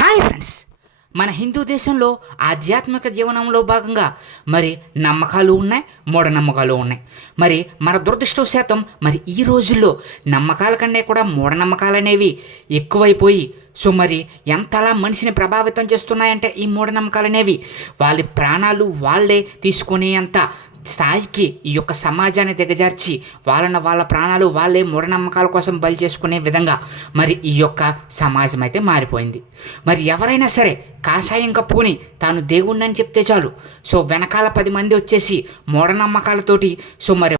Hi friends, మన హిందూ దేశంలో ఆధ్యాత్మిక జీవనంలో భాగంగా మరి నమ్మకాలు ఉన్నాయి, మూఢనమ్మకాలు ఉన్నాయి. మరి మన దురదృష్టవశాతం ఈ రోజుల్లో నమ్మకాల కన్నా కూడా మూఢనమ్మకాలు అనేవి ఎక్కువైపోయి మరి ఎంతలా మనిషిని ప్రభావితం చేస్తున్నాయంటే ఈ మూఢనమ్మకాలు అనేవి వాళ్ళ ప్రాణాలు వాళ్ళే తీసుకునేంత స్థాయికి ఈ యొక్క సమాజాన్ని దిగజార్చి వాళ్ళ ప్రాణాలు వాళ్ళే మూఢనమ్మకాల కోసం బలి చేసుకునే విధంగా మరి ఈ యొక్క సమాజం అయితే మారిపోయింది. మరి ఎవరైనా సరే కాషాయం కప్పుకొని తాను దేవుణ్ణి అని చెప్తే చాలు, వెనకాల 10 మంది వచ్చేసి మూఢనమ్మకాలతోటి మరి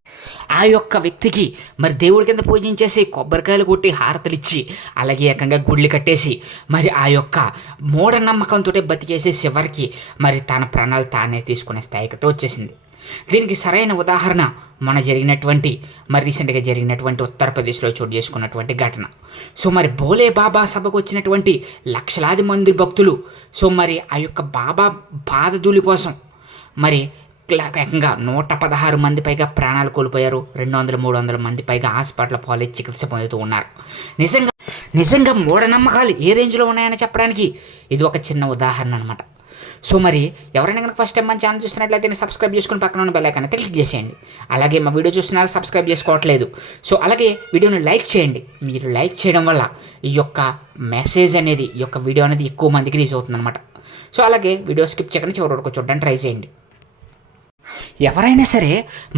ఆ యొక్క వ్యక్తికి మరి దేవుడి కింద పూజించేసి కొబ్బరికాయలు కొట్టి హారతలు ఇచ్చి అలాగే ఏకంగా గుళ్ళు కట్టేసి మరి ఆ యొక్క మూఢనమ్మకంతో బతికేసి చివరికి మరి తన ప్రాణాలు తానే తీసుకునే స్థాయికి వచ్చేసింది. దీనికి సరైన ఉదాహరణ రీసెంట్గా జరిగినటువంటి ఉత్తరప్రదేశ్లో చోటు చేసుకున్నటువంటి ఘటన. మరి భోలే బాబా సభకు వచ్చినటువంటి లక్షలాది మంది భక్తులు మరి ఆ యొక్క బాబా పాదధూళి కోసం మరి ఏకంగా 116 మంది పైగా ప్రాణాలు కోల్పోయారు. 200-300 మంది పైగా హాస్పిటల్ పాలై చికిత్స పొందుతూ ఉన్నారు. నిజంగా మూఢనమ్మకాలు ఏ రేంజ్లో ఉన్నాయని చెప్పడానికి ఇది ఒక చిన్న ఉదాహరణ అనమాట. మరి ఎవరైనా కనుక ఫస్ట్ టైం మన ఛానల్ చూస్తున్నట్లయితే సబ్స్క్రైబ్ చేసుకుని పక్కన ఉన్న బెల్ ఐకాన్ అయితే క్లిక్ చేసేయండి. అలాగే మా వీడియో చూస్తున్నారు సబ్స్క్రైబ్ చేసుకోవట్లేదు, అలాగే వీడియోని లైక్ చేయండి. మీరు లైక్ చేయడం వల్ల ఈ యొక్క మెసేజ్ అనేది ఈ యొక్క వీడియో అనేది ఎక్కువ మందికి రీచ్ అవుతుంది అనమాట. అలాగే వీడియో స్కిప్ చేయకుండా చివరి వరకు చూడడానికి ట్రై చేయండి. ఎవరైనా సరే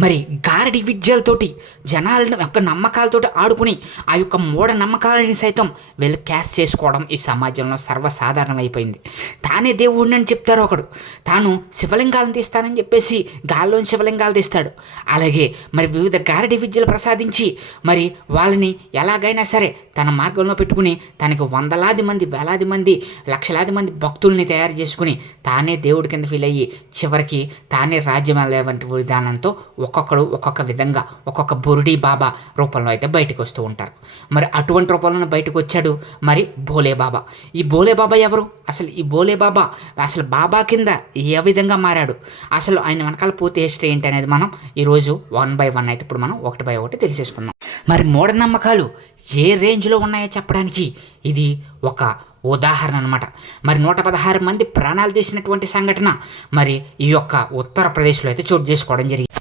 మరి గారడి విద్యలతోటి జనాలను యొక్క నమ్మకాలతోటి ఆడుకుని ఆ యొక్క మూఢ నమ్మకాలని సైతం వీళ్ళు క్యాష్ చేసుకోవడం ఈ సమాజంలో సర్వసాధారణం అయిపోయింది. తానే దేవుడిని అని చెప్తారు ఒకడు, తాను శివలింగాలను తీస్తానని చెప్పేసి గాల్లోని శివలింగాలు తీస్తాడు. అలాగే మరి వివిధ గారడి విద్యలు ప్రసాదించి మరి వాళ్ళని ఎలాగైనా సరే తన మార్గంలో పెట్టుకుని తనకు వందలాది మంది, వేలాది మంది, లక్షలాది మంది భక్తుల్ని తయారు చేసుకుని తానే దేవుడి కింద ఫీల్ అయ్యి చివరికి తానే రాజ్యం వంటి విధానంతో ఒక్కొక్కడు ఒక్కొక్క విధంగా ఒక్కొక్క బురుడి బాబా రూపంలో అయితే బయటకు వస్తూ ఉంటారు. మరి అటువంటి రూపంలో బయటకు వచ్చాడు మరి భోలే బాబా. ఈ భోలే బాబా ఎవరు? అసలు ఈ భోలే బాబా అసలు బాబా కింద ఏ విధంగా మారాడు, అసలు ఆయన వెనకాల పూర్తి హిస్టరీ ఏంటి అనేది మనం ఈరోజు 1 by 1 అయితే ఇప్పుడు మనం 1 by 1 తెలిసేసుకుందాం. మరి మూఢనమ్మకాలు ఏ రేంజ్లో ఉన్నాయో చెప్పడానికి ఇది ఒక ఉదాహరణ అనమాట. మరి 116 మంది ప్రాణాలు తీసినటువంటి సంఘటన మరి ఈ యొక్క ఉత్తరప్రదేశ్లో అయితే చోటు చేసుకోవడం జరిగింది.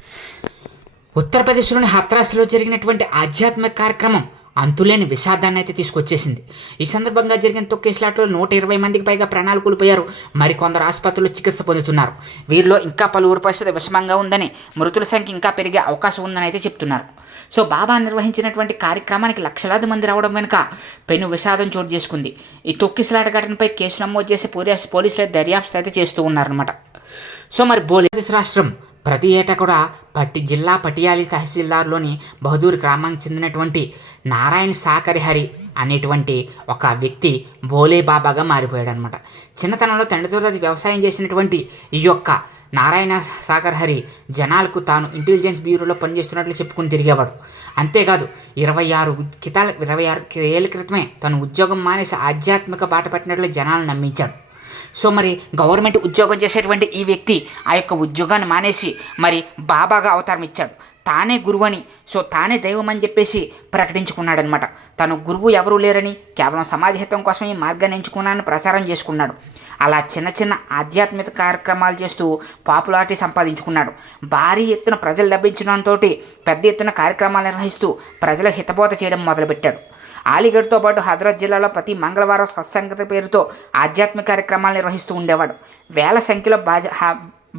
ఉత్తరప్రదేశ్లోని హత్రాస్లో జరిగినటువంటి ఆధ్యాత్మిక కార్యక్రమం అంతులేని విషాదాన్ని అయితే తీసుకొచ్చేసింది. ఈ సందర్భంగా జరిగిన తొక్కేస్లాట్లో 120 మందికి పైగా ప్రాణాలు కోల్పోయారు. మరి కొందరు ఆసుపత్రుల్లో చికిత్స పొందుతున్నారు. వీరిలో ఇంకా పలువురు పరిస్థితి విషమంగా ఉందని, మృతుల సంఖ్య ఇంకా పెరిగే అవకాశం ఉందని అయితే చెప్తున్నారు. బాబా నిర్వహించినటువంటి కార్యక్రమానికి లక్షలాది మంది రావడం వెనుక పెను విషాదం చోటు చేసుకుంది. ఈ తొక్కిసలాట ఘటనపై కేసు నమోదు చేసి పోలీసులు దర్యాప్తు అయితే చేస్తూ ఉన్నారనమాట. మరి భోలేదేశ్ రాష్ట్రం ప్రతి ఏటా కూడా జిల్లా పటియాలి తహసీల్దార్లోని బహదూర్ గ్రామానికి చెందినటువంటి నారాయణ సాకరిహరి అనేటువంటి ఒక వ్యక్తి భోలే బాబాగా మారిపోయాడు అనమాట. చిన్నతనంలో తండ్రితో వ్యవసాయం చేసినటువంటి ఈ యొక్క నారాయణ సాకరిహరి జనాలకు తాను ఇంటెలిజెన్స్ బ్యూరోలో పనిచేస్తున్నట్లు చెప్పుకుని తిరిగేవాడు. అంతేకాదు 26 ఏళ్ళ క్రితమే తను ఉద్యోగం మానేసి ఆధ్యాత్మిక బాట పట్టినట్లు జనాలను నమ్మించాడు. మరి గవర్నమెంట్ ఉద్యోగం చేసేటువంటి ఈ వ్యక్తి ఆ యొక్క ఉద్యోగాన్ని మానేసి మరి బాబాగా అవతారం ఇచ్చాడు. తానే గురువు అని, తానే దైవం అని చెప్పేసి ప్రకటించుకున్నాడనమాట. తను గురువు ఎవరూ లేరని, కేవలం సమాజ హితం కోసం ఈ మార్గాన్ని ఎంచుకున్నానని ప్రచారం చేసుకున్నాడు. అలా చిన్న ఆధ్యాత్మిక కార్యక్రమాలు చేస్తూ పాపులారిటీ సంపాదించుకున్నాడు. భారీ ఎత్తున ప్రజలు లభించడంతో పెద్ద ఎత్తున కార్యక్రమాలు నిర్వహిస్తూ ప్రజల హితబోధ చేయడం మొదలుపెట్టాడు. అలీగఢ్తో పాటు హైదరాబాద్ జిల్లాలో ప్రతి మంగళవారం సత్సంగతి పేరుతో ఆధ్యాత్మిక కార్యక్రమాలు నిర్వహిస్తూ ఉండేవాడు. వేల సంఖ్యలో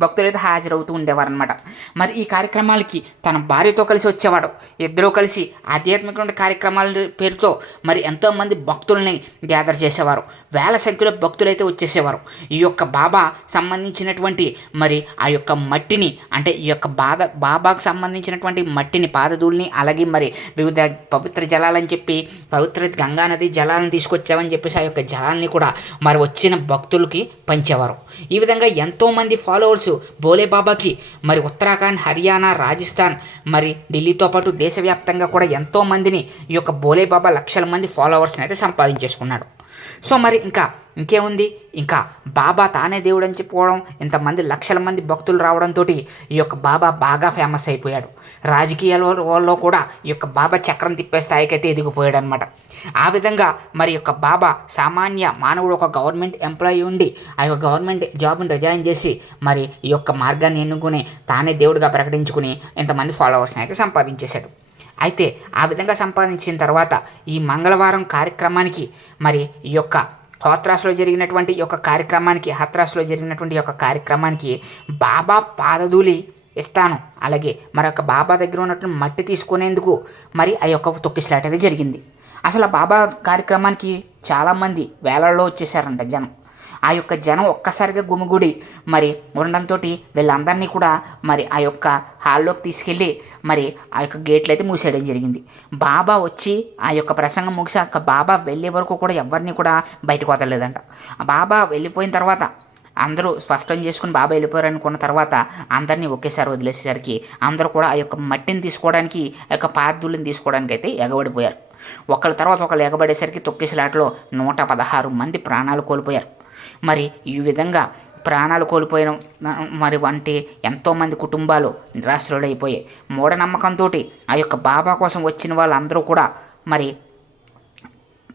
భక్తులైతే హాజరవుతూ ఉండేవారనమాట. మరి ఈ కార్యక్రమాలకి తన భార్యతో కలిసి వచ్చేవాడు. ఇద్దరూ కలిసి ఆధ్యాత్మిక కార్యక్రమాల పేరుతో మరి ఎంతోమంది భక్తుల్ని గ్యాదర్ చేసేవారు. వేల సంఖ్యలో భక్తులైతే వచ్చేసేవారు. ఈ యొక్క బాబా సంబంధించినటువంటి మరి ఆ యొక్క మట్టిని, అంటే ఈ యొక్క బాబాకు సంబంధించినటువంటి మట్టిని, పాదధూళిని, అలాగే మరి వివిధ పవిత్ర జలాలని చెప్పి పవిత్ర గంగానది జలాలను తీసుకొచ్చామని చెప్పేసి ఆ యొక్క జలాన్ని కూడా మరి వచ్చిన భక్తులకి పంచేవారు. ఈ విధంగా ఎంతోమంది ఫాలోవర్స్ భోలే బాబాకి మరి ఉత్తరాఖండ్, హర్యానా, రాజస్థాన్, మరి ఢిల్లీతో పాటు దేశవ్యాప్తంగా కూడా ఎంతోమందిని ఈ యొక్క భోలే బాబా లక్షల మంది ఫాలోవర్స్ని అయితే సంపాదించేసుకున్నాడు. సో మరి ఇంకేముంది, ఇంకా బాబా తానే దేవుడు అని చెప్పుకోవడం, ఇంతమంది లక్షల మంది భక్తులు రావడంతో ఈ యొక్క బాబా బాగా ఫేమస్ అయిపోయాడు. రాజకీయాలలో కూడా ఈ యొక్క బాబా చక్రం తిప్పే స్థాయికి అయితే ఎదిగిపోయాడు అనమాట. ఆ విధంగా మరి యొక్క బాబా సామాన్య మానవుడు ఒక గవర్నమెంట్ ఎంప్లాయీ ఉండి ఆ యొక్క గవర్నమెంట్ జాబ్ని రిజైన్ చేసి మరి ఈ యొక్క మార్గాన్ని ఎన్నుకుని తానే దేవుడిగా ప్రకటించుకుని ఇంతమంది ఫాలోవర్స్ని అయితే సంపాదించేశాడు. అయితే ఆ విధంగా సంపాదించిన తర్వాత ఈ మంగళవారం కార్యక్రమానికి మరి ఈ యొక్క హత్రాస్లో జరిగినటువంటి ఈ యొక్క కార్యక్రమానికి బాబా పాదధూళి ఇస్తాను, అలాగే మరొక బాబా దగ్గర ఉన్నటువంటి మట్టి తీసుకునేందుకు మరి ఆ యొక్క తొక్కిసలాట అనేది జరిగింది. అసలు బాబా కార్యక్రమానికి చాలామంది వేలల్లో వచ్చేసారంట జనం. ఆ యొక్క జనం ఒక్కసారిగా గుమిగూడి మరి ఉండడంతో వీళ్ళందరినీ కూడా మరి ఆ యొక్క హాల్లోకి తీసుకెళ్ళి మరి ఆ యొక్క గేట్లు అయితే మూసేయడం జరిగింది. బాబా వచ్చి ఆ యొక్క ప్రసంగం ముగిసాక బాబా వెళ్ళే వరకు కూడా ఎవరిని కూడా బయటకు వదలలేదంట. బాబా వెళ్ళిపోయిన తర్వాత అందరూ స్పష్టం చేసుకుని బాబా వెళ్ళిపోయారు అనుకున్న తర్వాత అందరినీ ఒకేసారి వదిలేసేసరికి అందరూ కూడా ఆ యొక్క మట్టిని తీసుకోవడానికి, ఆ యొక్క పాదధూళిని తీసుకోవడానికి అయితే ఎగబడిపోయారు. ఒకళ్ళ తర్వాత ఒకళ్ళు ఎగబడేసరికి తొక్కిసలాటలో 116 మంది ప్రాణాలు కోల్పోయారు. మరి ఈ విధంగా ప్రాణాలు కోల్పోయిన మరి వంటి ఎంతోమంది కుటుంబాలు నిరాశ్రులైపోయాయి. మూఢనమ్మకంతో ఆ యొక్క బాబా కోసం వచ్చిన వాళ్ళందరూ కూడా మరి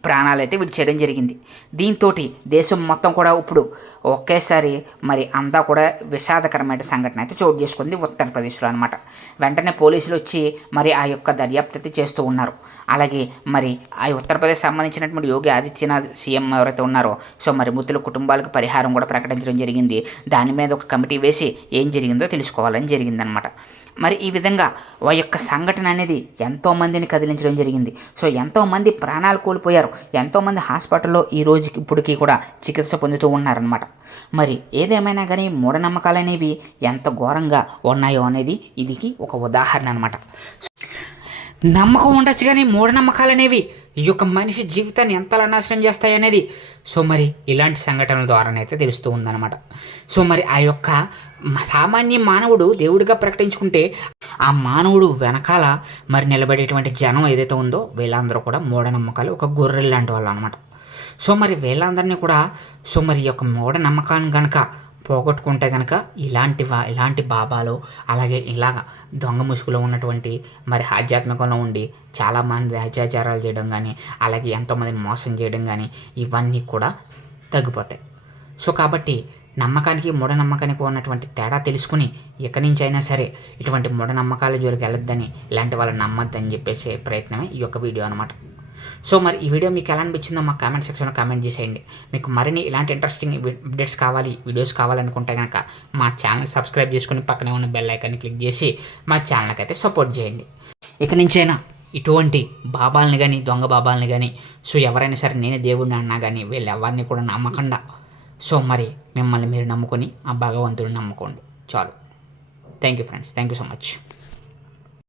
ప్రాణాలైతే విడిచేయడం జరిగింది. దీంతో దేశం మొత్తం కూడా ఇప్పుడు ఒకేసారి మరి అంతా కూడా విషాదకరమైన సంఘటన అయితే చోటు చేసుకుంది ఉత్తరప్రదేశ్లో అనమాట. వెంటనే పోలీసులు వచ్చి మరి ఆ యొక్క దర్యాప్తు అయితే చేస్తూ ఉన్నారు. అలాగే మరి ఆ ఉత్తరప్రదేశ్ సంబంధించినటువంటి యోగి ఆదిత్యనాథ్ సీఎం ఎవరైతే ఉన్నారో సో మరి మృతుల కుటుంబాలకు పరిహారం కూడా ప్రకటించడం జరిగింది. దాని మీద ఒక కమిటీ వేసి ఏం జరిగిందో తెలుసుకోవాలని జరిగిందనమాట. మరి ఈ విధంగా ఆ యొక్క సంఘటన అనేది ఎంతోమందిని కదిలించడం జరిగింది. సో ఎంతోమంది ప్రాణాలు కోల్పోయారు, ఎంతోమంది హాస్పిటల్లో ఈ రోజుకి ఇప్పటికీ కూడా చికిత్స పొందుతూ ఉన్నారనమాట. మరి ఏదేమైనా కానీ మూఢనమ్మకాలు అనేవి ఎంత ఘోరంగా ఉన్నాయో అనేది ఇదికి ఒక ఉదాహరణ అనమాట. నమ్మకం ఉండొచ్చు కానీ మూఢనమ్మకాలు అనేవి ఈ యొక్క మనిషి జీవితాన్ని ఎంతలా నాశనం చేస్తాయి అనేది సో మరి ఇలాంటి సంఘటనల ద్వారానైతే తెలుస్తూ ఉందన్నమాట. సో మరి ఆ యొక్క సామాన్య మానవుడు దేవుడిగా ప్రకటించుకుంటే ఆ మానవుడు వెనకాల మరి నిలబడేటువంటి జనం ఏదైతే ఉందో వీళ్ళందరూ కూడా మూఢనమ్మకాలు ఒక గొర్రెలు లాంటి వాళ్ళు అనమాట. సో మరి వీళ్ళందరినీ కూడా సో మరి ఈ యొక్క మూఢనమ్మకాన్ని కనుక పోగొట్టుకుంటే కనుక ఇలాంటి బాబాలు అలాగే ఇలాగ దొంగ ముసుగులో ఉన్నటువంటి మరి ఆధ్యాత్మికంలో ఉండి చాలామంది అత్యాచారాలు చేయడం కానీ అలాగే ఎంతోమందిని మోసం చేయడం కానీ ఇవన్నీ కూడా తగ్గిపోతాయి. సో కాబట్టి నమ్మకానికి మూఢనమ్మకానికి ఉన్నటువంటి తేడా తెలుసుకుని ఎక్కడి నుంచి అయినా సరే ఇటువంటి మూఢనమ్మకాల జోలికి వెళ్ళొద్దని, ఇలాంటి వాళ్ళని నమ్మొద్దని చెప్పేసే ప్రయత్నమే ఈ యొక్క వీడియో అనమాట. సో మరి ఈ వీడియో మీకు ఎలా అనిపించిందో మాకు కామెంట్ సెక్షన్లో కామెంట్ చేసేయండి. మీకు మరిన్ని ఇలాంటి ఇంట్రెస్టింగ్ అప్డేట్స్ కావాలి, వీడియోస్ కావాలనుకుంటే కనుక మా ఛానల్ సబ్స్క్రైబ్ చేసుకుని పక్కనే ఉన్న బెల్ ఐకాన్ని క్లిక్ చేసి మా ఛానల్కి అయితే సపోర్ట్ చేయండి. ఇక నుంచైనా ఇటువంటి బాబాలని కానీ దొంగ బాబాలని కానీ సో ఎవరైనా సరే నేనే దేవుడిని అన్నా కానీ వీళ్ళు ఎవరిని కూడా నమ్మకుండా సో మరి మిమ్మల్ని మీరు నమ్ముకొని ఆ భగవంతుడిని నమ్ముకోండి చాలు. Thank you friends, thank you so much.